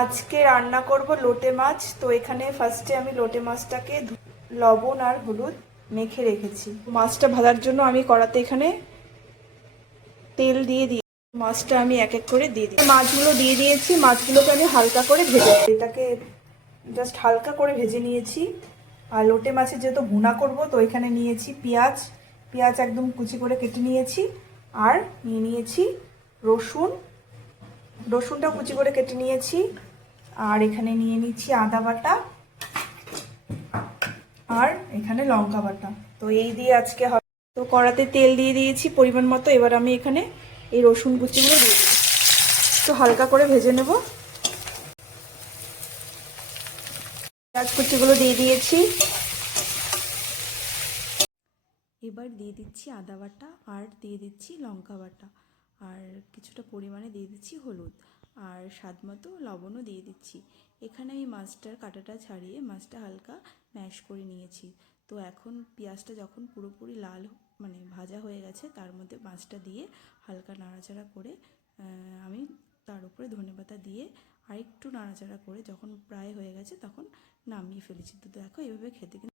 আজকে রান্না করব লোটে মাছ। তো এখানে ফার্স্টে আমি লোটে মাছটাকে লবণ আর হলুদ মেখে রেখেছি। মাছটা ভাজার জন্য আমি কড়াতে এখানে তেল দিয়ে দিই। মাছটা আমি এক এক করে দিয়ে দিই। মাছগুলো দিয়ে দিয়েছি, মাছগুলোকে আমি হালকা করে ভেজে, এটাকে জাস্ট হালকা করে ভেজে নিয়েছি। আর লোটে মাছের যেহেতু ভুনা করব, তো এখানে নিয়েছি পেঁয়াজ। পেঁয়াজ একদম কুচি করে কেটে নিয়েছি। আর নিয়ে নিয়েছি রসুন, রসুনটা কুচি করে কেটে নিয়েছি। আর এখানে নিয়ে নিচ্ছি আদা বাটা, আর এখানে লঙ্কা বাটা। তো এই দিয়ে আজকে হবে। তো কড়াতে তেল দিয়ে দিয়েছি পরিমাণ মতো। এবার আমি এখানে এই রসুন কুচিগুলো দিয়ে দেবো, তো হালকা করে ভেজে নেব। পেঁয়াজ কুচিগুলো দিয়ে দিয়েছি। এবার দিয়ে দিচ্ছি আদা বাটা, আর দিয়ে দিচ্ছি লঙ্কা বাটা, আর কিছুটা পরিমাণে দিয়ে দিচ্ছি হলুদ, আর স্বাদ মতো লবণও দিয়ে দিচ্ছি। এখানে আমি মাছটার কাঁটাটা ছাড়িয়ে মাছটা হালকা ম্যাশ করে নিয়েছি। তো এখন পেঁয়াজটা যখন পুরোপুরি লাল মানে ভাজা হয়ে গেছে, তার মধ্যে মাছটা দিয়ে হালকা নাড়াচাড়া করে আমি তার উপরে ধনেপাতা দিয়ে আরেকটু নাড়াচাড়া করে যখন প্রায় হয়ে গেছে তখন নামিয়ে ফেলেছি। তো দেখো, এভাবে খেতে